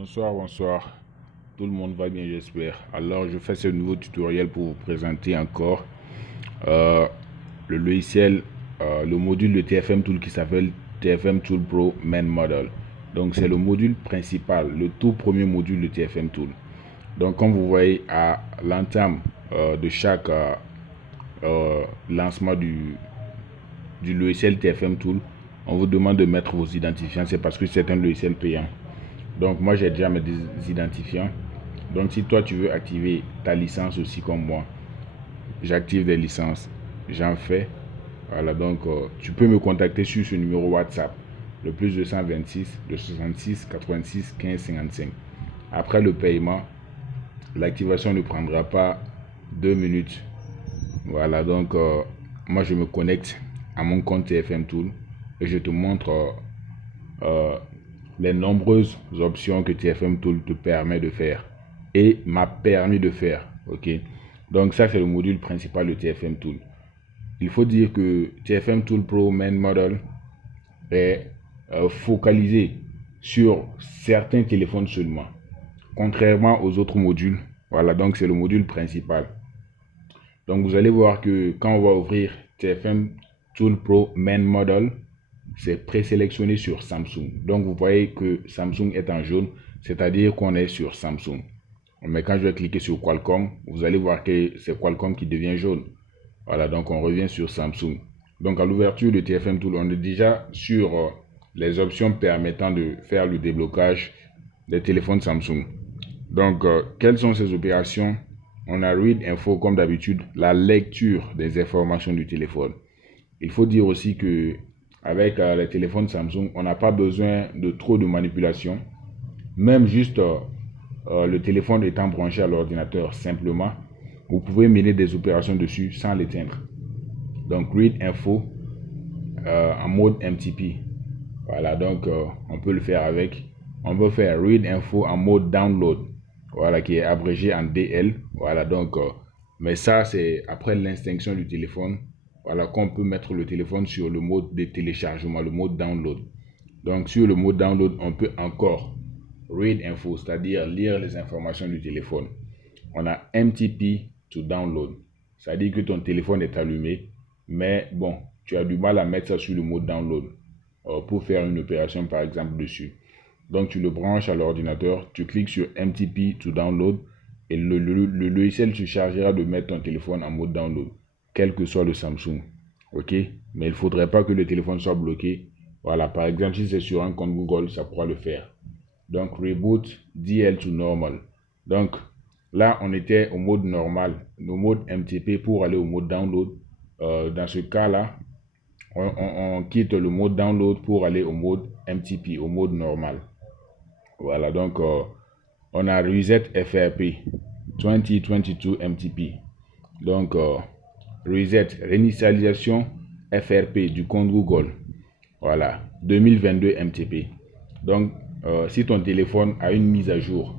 Bonsoir, bonsoir. Tout le monde va bien, j'espère. Alors, je fais ce nouveau tutoriel pour vous présenter encore euh, le logiciel, le module de TFM Tool qui s'appelle TFM Tool Pro Main Model. Donc, c'est le module principal, le tout premier module de TFM Tool. Donc, comme vous voyez à l'entame de chaque lancement du logiciel TFM Tool, on vous demande de mettre vos identifiants. C'est parce que c'est un logiciel payant. Donc moi j'ai déjà mes identifiants. Donc si toi tu veux activer ta licence aussi comme moi, j'active des licences, j'en fais. Voilà, donc tu peux me contacter sur ce numéro WhatsApp, le plus 226 le 66 86 15 55. Après le paiement, l'activation ne prendra pas 2 minutes. Voilà, donc moi je me connecte à mon compte TFM Tool et je te montre les nombreuses options que TFM Tool te permet de faire et m'a permis de faire. Ok, donc ça c'est le module principal de TFM Tool. Il faut dire que TFM Tool Pro Main Model est focalisé sur certains téléphones seulement, contrairement aux autres modules. Voilà, donc c'est le module principal. Donc vous allez voir que quand on va ouvrir TFM Tool Pro Main Model, c'est présélectionné sur Samsung. Donc vous voyez que Samsung est en jaune, c'est-à-dire qu'on est sur Samsung. Mais quand je vais cliquer sur Qualcomm, vous allez voir que c'est Qualcomm qui devient jaune. Voilà, donc on revient sur Samsung. Donc à l'ouverture de TFM Tool, on est déjà sur les options permettant de faire le déblocage des téléphones Samsung. Donc quelles sont ces opérations? On a Read Info comme d'habitude, la lecture des informations du téléphone. Il faut dire aussi que avec les téléphones Samsung, on n'a pas besoin de trop de manipulation. Même juste le téléphone étant branché à l'ordinateur simplement, vous pouvez mener des opérations dessus sans l'éteindre. Donc Read Info en mode MTP. Voilà, donc on peut le faire avec. On peut faire Read Info en mode Download. Voilà, qui est abrégé en DL. Voilà, donc, mais ça c'est après l'extinction du téléphone. Voilà, qu'on peut mettre le téléphone sur le mode de téléchargement, le mode download. Donc sur le mode download, on peut encore read info, c'est-à-dire lire les informations du téléphone. On a MTP to download, c'est-à-dire que ton téléphone est allumé, mais bon, tu as du mal à mettre ça sur le mode download pour faire une opération par exemple dessus. Donc tu le branches à l'ordinateur, tu cliques sur MTP to download et le logiciel se chargera de mettre ton téléphone en mode download, quel que soit le Samsung. Ok, mais il ne faudrait pas que le téléphone soit bloqué. Voilà, par exemple, si c'est sur un compte Google, ça pourra le faire. Donc, reboot DL to normal. Donc, là, on était au mode normal, au mode MTP pour aller au mode download. Dans ce cas-là, on quitte le mode download pour aller au mode MTP, au mode normal. Voilà, donc, on a Reset FRP 2022 MTP. Donc, Reset, réinitialisation FRP du compte Google. Voilà, 2022 MTP. Donc, si ton téléphone a une mise à jour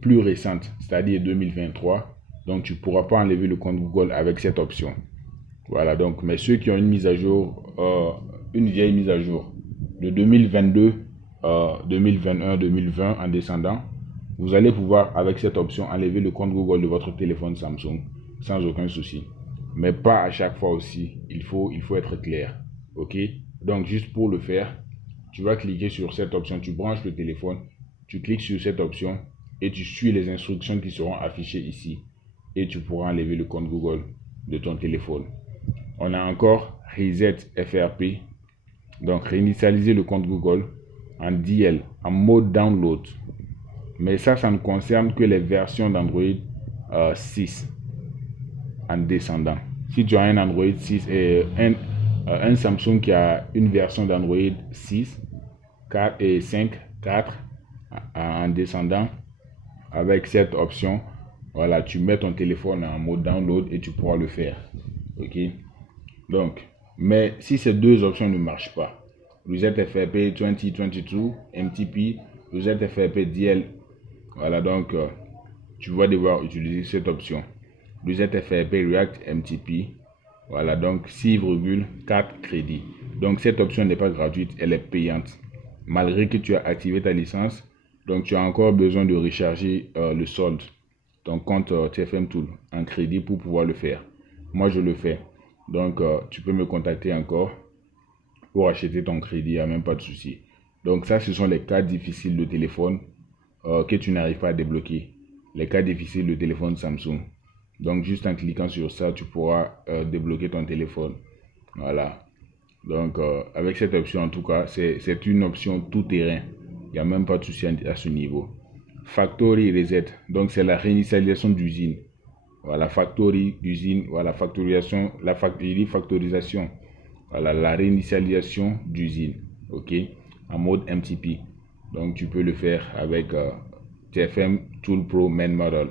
plus récente, c'est-à-dire 2023, donc tu ne pourras pas enlever le compte Google avec cette option. Voilà, donc, mais ceux qui ont une mise à jour, une vieille mise à jour de 2022, 2021, 2020 en descendant, vous allez pouvoir, avec cette option, enlever le compte Google de votre téléphone Samsung sans aucun souci. Mais pas à chaque fois aussi. Il faut être clair. Ok? Donc, juste pour le faire, tu vas cliquer sur cette option. Tu branches le téléphone. Tu cliques sur cette option et tu suis les instructions qui seront affichées ici. Et tu pourras enlever le compte Google de ton téléphone. On a encore Reset FRP. Donc, réinitialiser le compte Google en DL, en mode download. Mais ça ne concerne que les versions d'Android 6 en descendant. Si tu as un Android 6 et un Samsung qui a une version d'Android 6, 4 et 5, 4 en descendant, avec cette option, voilà, tu mets ton téléphone en mode download et tu pourras le faire. Ok? Donc, mais si ces deux options ne marchent pas, Reset FRP 2022 MTP, Reset FRP DL, voilà, donc tu vas devoir utiliser cette option. Reset FRP React MTP, voilà, donc 6,4 crédits. Donc cette option n'est pas gratuite, elle est payante. malgré que tu as activé ta licence, donc tu as encore besoin de recharger le solde, ton compte TFM Tool en crédit pour pouvoir le faire. Moi, je le fais. Donc, tu peux me contacter encore pour acheter ton crédit, il n'y a même pas de souci. Donc ça, ce sont les cas difficiles de téléphone que tu n'arrives pas à débloquer. Les cas difficiles de téléphone Samsung. Donc juste en cliquant sur ça, tu pourras débloquer ton téléphone. Voilà. Donc avec cette option, en tout cas, c'est une option tout terrain. Il n'y a même pas de souci à ce niveau. Factory Reset. Donc c'est la réinitialisation d'usine. Voilà, factory, usine, voilà, factorisation, factorisation. Voilà, la réinitialisation d'usine, ok, en mode MTP. Donc, tu peux le faire avec TFM Tool Pro Main Model.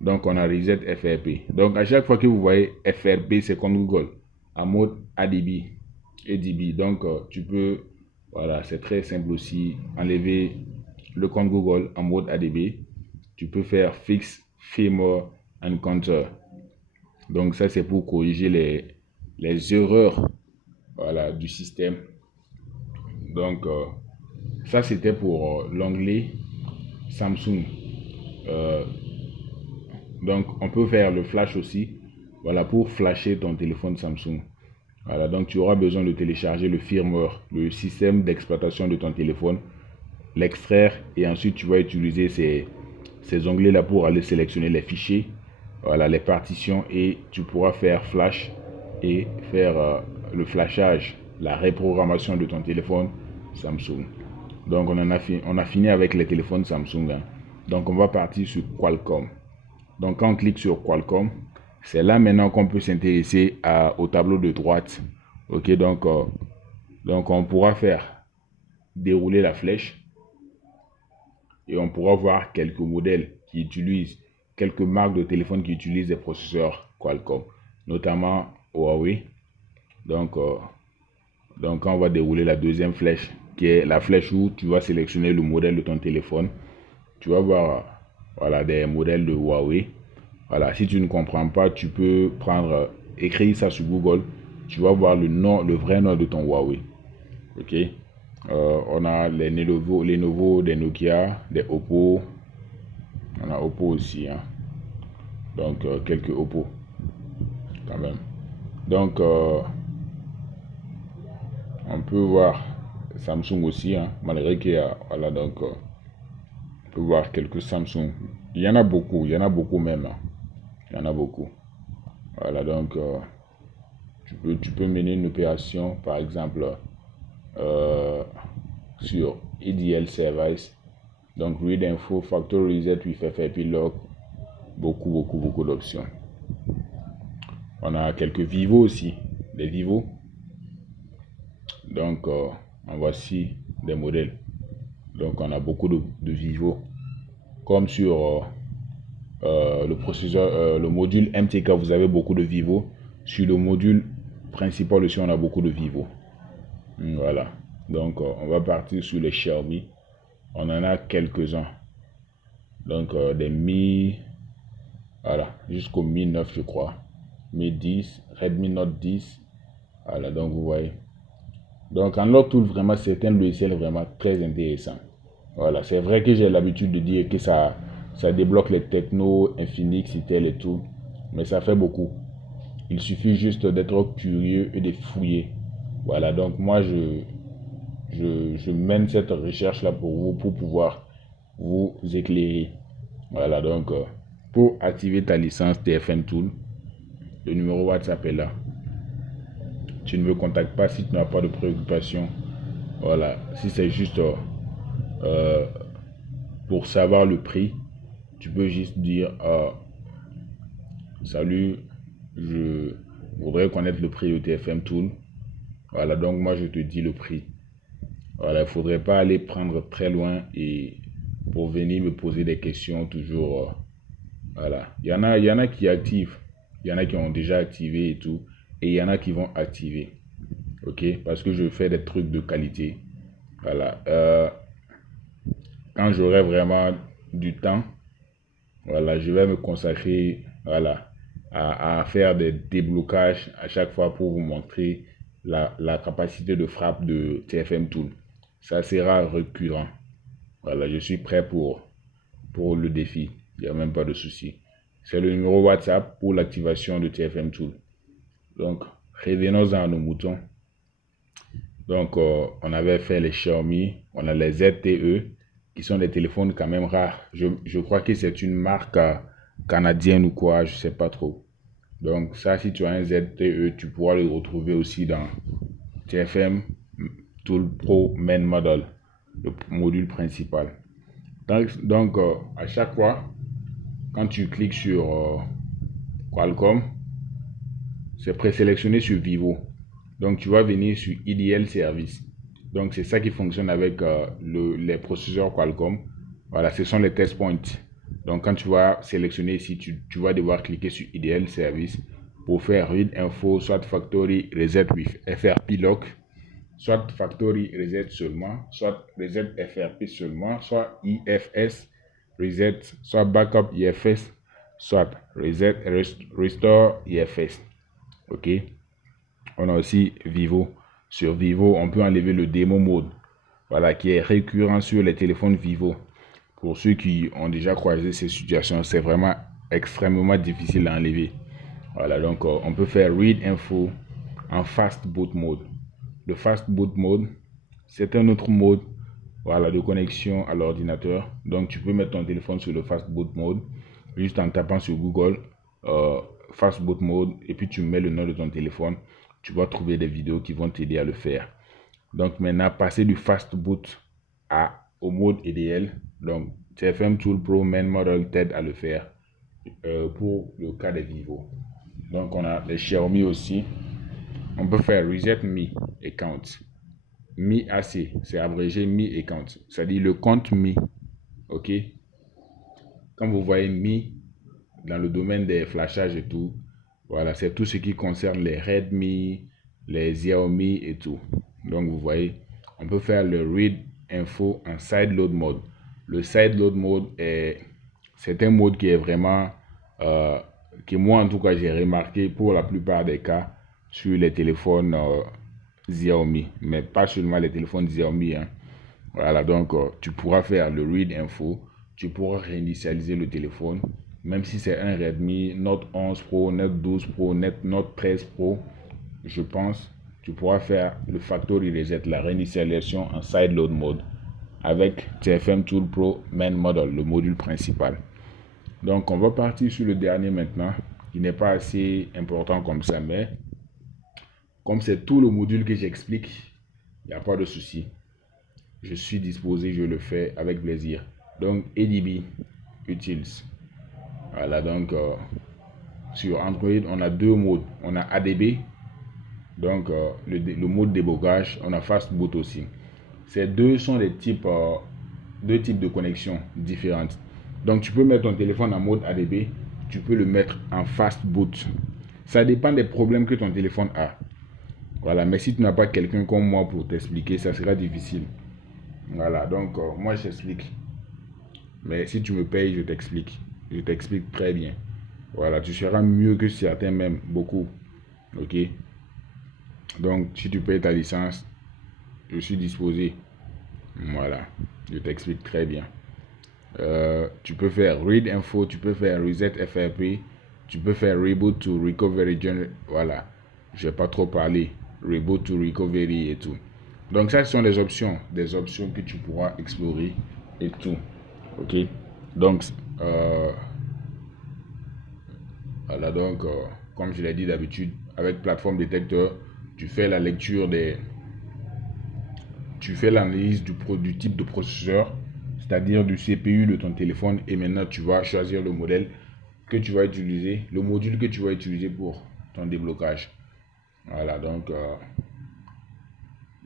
Donc, on a Reset FRP. Donc, à chaque fois que vous voyez FRP, c'est comme Google, en mode ADB, ADB. Donc, tu peux, voilà, c'est très simple aussi, enlever le compte Google en mode ADB. Tu peux faire Fix Firmware and Counter. Donc, ça, c'est pour corriger les erreurs, voilà, du système. Donc ça c'était pour l'onglet Samsung. Euh, donc on peut faire le flash aussi, voilà, pour flasher ton téléphone Samsung. Voilà, donc tu auras besoin de télécharger le firmware, le système d'exploitation de ton téléphone, l'extraire et ensuite tu vas utiliser ces onglets là pour aller sélectionner les fichiers, voilà, les partitions, et tu pourras faire flash et faire le flashage, la reprogrammation de ton téléphone Samsung. Donc on a fini avec les téléphones Samsung, hein. Donc on va partir sur Qualcomm. Donc quand on clique sur Qualcomm, c'est là maintenant qu'on peut s'intéresser au tableau de droite. Ok, donc on pourra faire dérouler la flèche et on pourra voir quelques modèles qui utilisent, quelques marques de téléphone qui utilisent des processeurs Qualcomm, notamment Huawei. Donc quand on va dérouler la deuxième flèche, qui est la flèche où tu vas sélectionner le modèle de ton téléphone, tu vas voir, voilà, des modèles de Huawei. Voilà, si tu ne comprends pas, tu peux prendre, écrire ça sur Google, tu vas voir le nom, le vrai nom de ton Huawei. Ok. On a les Lenovo, des Nokia, des Oppo. On a Oppo aussi, hein. Donc quelques Oppo quand même. Donc on peut voir Samsung aussi, hein, malgré qu'il y a, voilà, donc on peut voir quelques Samsung. Il y en a beaucoup même, hein. Il y en a beaucoup. Voilà, donc tu peux mener une opération, par exemple, sur EDL Service, donc Read Info, Factory Reset with FFP Lock, beaucoup d'options. On a quelques Vivo aussi, des Vivo. Donc en voici des modèles. Donc on a beaucoup de Vivo, comme sur le processeur, le module MTK, vous avez beaucoup de Vivo. Sur le module principal aussi, on a beaucoup de Vivo. Voilà. Donc on va partir sur les Xiaomi. On en a quelques-uns. Donc des Mi, voilà, jusqu'au Mi 9 je crois. Mi 10, Redmi Note 10. Voilà, donc vous voyez. Donc en Unlock Tool, vraiment, c'est un logiciel vraiment très intéressant. Voilà, c'est vrai que j'ai l'habitude de dire que ça débloque les technos, Infinix, Itel et tout. Mais ça fait beaucoup. Il suffit juste d'être curieux et de fouiller. Voilà, donc moi, je mène cette recherche-là pour vous, pour pouvoir vous éclairer. Voilà, donc pour activer ta licence TFM Tool, le numéro WhatsApp est là. Tu ne me contactes pas si tu n'as pas de préoccupation. Voilà, si c'est juste pour savoir le prix, tu peux juste dire salut, je voudrais connaître le prix de TFM Tool. Voilà, donc moi je te dis le prix. Voilà, il ne faudrait pas aller prendre très loin et pour venir me poser des questions toujours. Voilà, il y en a qui activent, il y en a qui ont déjà activé et tout, et il y en a qui vont activer. Ok, parce que je fais des trucs de qualité. Voilà, quand j'aurai vraiment du temps, voilà, je vais me consacrer, voilà, à faire des déblocages à chaque fois pour vous montrer la capacité de frappe de TFM Tool. ça sera récurrent. Voilà, je suis prêt pour le défi. Il n'y a même pas de souci. C'est le numéro WhatsApp pour l'activation de TFM Tool. Donc, revenons à nos moutons. Donc, on avait fait les Xiaomi, on a les ZTE, qui sont des téléphones quand même rares. Je crois que c'est une marque canadienne ou quoi, je sais pas trop. Donc, ça, si tu as un ZTE, tu pourras le retrouver aussi dans TFM Tool Pro Main Model, le module principal. Donc, à chaque fois, quand tu cliques sur Qualcomm, c'est présélectionné sur Vivo. Donc, tu vas venir sur IDL Service. Donc, c'est ça qui fonctionne avec les processeurs Qualcomm. Voilà, ce sont les test points. Donc, quand tu vas sélectionner ici, tu vas devoir cliquer sur IDL Service pour faire Read Info, soit Factory Reset with FRP Lock, soit Factory Reset seulement, soit Reset FRP seulement, soit IFS Reset, soit Backup IFS, soit Reset Restore IFS. Ok. On a aussi Vivo. Sur Vivo, on peut enlever le démo mode. Voilà, qui est récurrent sur les téléphones Vivo. Pour ceux qui ont déjà croisé ces situations, c'est vraiment extrêmement difficile à enlever. Voilà, donc on peut faire Read Info en Fast Boot Mode. Le Fast Boot Mode, c'est un autre mode, voilà, de connexion à l'ordinateur. Donc tu peux mettre ton téléphone sur le Fast Boot Mode juste en tapant sur Google Fast Boot Mode et puis tu mets le nom de ton téléphone. Tu vas trouver des vidéos qui vont t'aider à le faire. Donc maintenant, passer du Fast Boot au mode IDL. Donc TFM Tool Pro Main Model t'aide à le faire pour le cas des Vivo. Donc on a les Xiaomi aussi. On peut faire Reset Me Account. Mi AC, c'est abrégé Mi Account. C'est-à-dire le compte Mi. Ok. Quand vous voyez Mi dans le domaine des flashages et tout, voilà, c'est tout ce qui concerne les Redmi, les Xiaomi et tout. Donc vous voyez, on peut faire le Read Info en Side Load Mode. Le Side Load Mode c'est un mode qui est vraiment, que moi en tout cas j'ai remarqué pour la plupart des cas sur les téléphones Xiaomi, mais pas seulement les téléphones Xiaomi. Hein. Voilà, donc tu pourras faire le Read Info, tu pourras réinitialiser le téléphone, même si c'est un Redmi Note 11 Pro, Note 12 Pro, Note 13 Pro, je pense, tu pourras faire le Factory Reset, la réinitialisation en Side Load Mode avec TFM Tool Pro Main Model, le module principal. Donc on va partir sur le dernier maintenant, qui n'est pas assez important comme ça, mais comme c'est tout le module que j'explique, il n'y a pas de souci. Je suis disposé, je le fais avec plaisir. Donc ADB Utils. Voilà, donc sur Android, on a deux modes. On a ADB, donc le mode débogage. On a Fast Boot aussi. Ces deux sont deux types de connexions différentes. Donc tu peux mettre ton téléphone en mode ADB, tu peux le mettre en Fast Boot. Ça dépend des problèmes que ton téléphone a. Voilà, mais si tu n'as pas quelqu'un comme moi pour t'expliquer, ça sera difficile. Voilà, donc moi j'explique. Mais si tu me payes, je t'explique. Je t'explique très bien. Voilà, tu seras mieux que certains même, beaucoup. Ok. Donc, si tu payes ta licence, je suis disposé. Voilà, je t'explique très bien. Tu peux faire Read Info, tu peux faire Reset FRP, tu peux faire Reboot to Recovery. Voilà, je vais pas trop parler. Reboot to Recovery et tout. Donc, ça, ce sont des options que tu pourras explorer et tout. Ok. Donc, voilà, donc, comme je l'ai dit d'habitude, avec plateforme détecteur, tu fais la lecture tu fais l'analyse du type de processeur, c'est-à-dire du CPU de ton téléphone, et maintenant tu vas choisir le modèle que tu vas utiliser, le module que tu vas utiliser pour ton déblocage. Voilà, donc,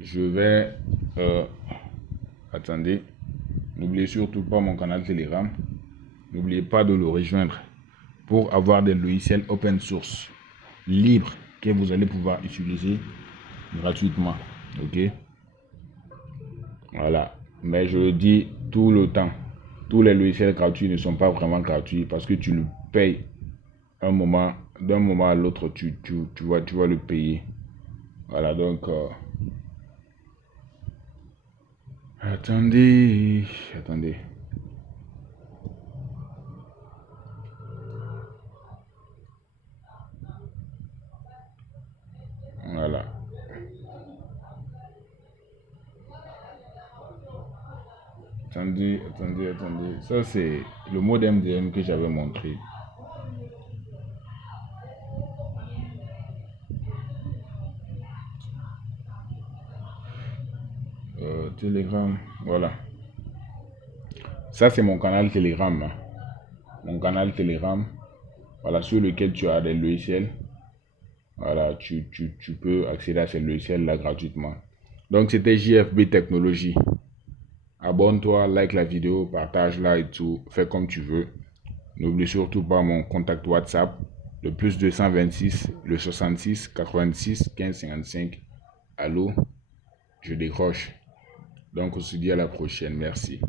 je vais, attendez, n'oubliez surtout pas mon canal Telegram, n'oubliez pas de le rejoindre pour avoir des logiciels open source libres que vous allez pouvoir utiliser gratuitement. Ok, voilà, mais je le dis tout le temps, tous les logiciels gratuits ne sont pas vraiment gratuits parce que tu le payes d'un moment à l'autre, tu vas le payer. Voilà, donc Attendez, attendez. Voilà. Attendez, attendez, attendez. Ça, c'est le mode MDM que j'avais montré. Telegram, voilà. Ça, c'est mon canal Telegram, hein. Mon canal Telegram, voilà, sur lequel tu as des logiciels. Voilà, tu peux accéder à ces logiciels-là gratuitement. Donc, c'était JFB Technologie. Abonne-toi, like la vidéo, partage-la et tout. Fais comme tu veux. N'oublie surtout pas mon contact WhatsApp, le plus 226, le 66 86 15 55. Allô, je décroche. Donc, on se dit à la prochaine. Merci.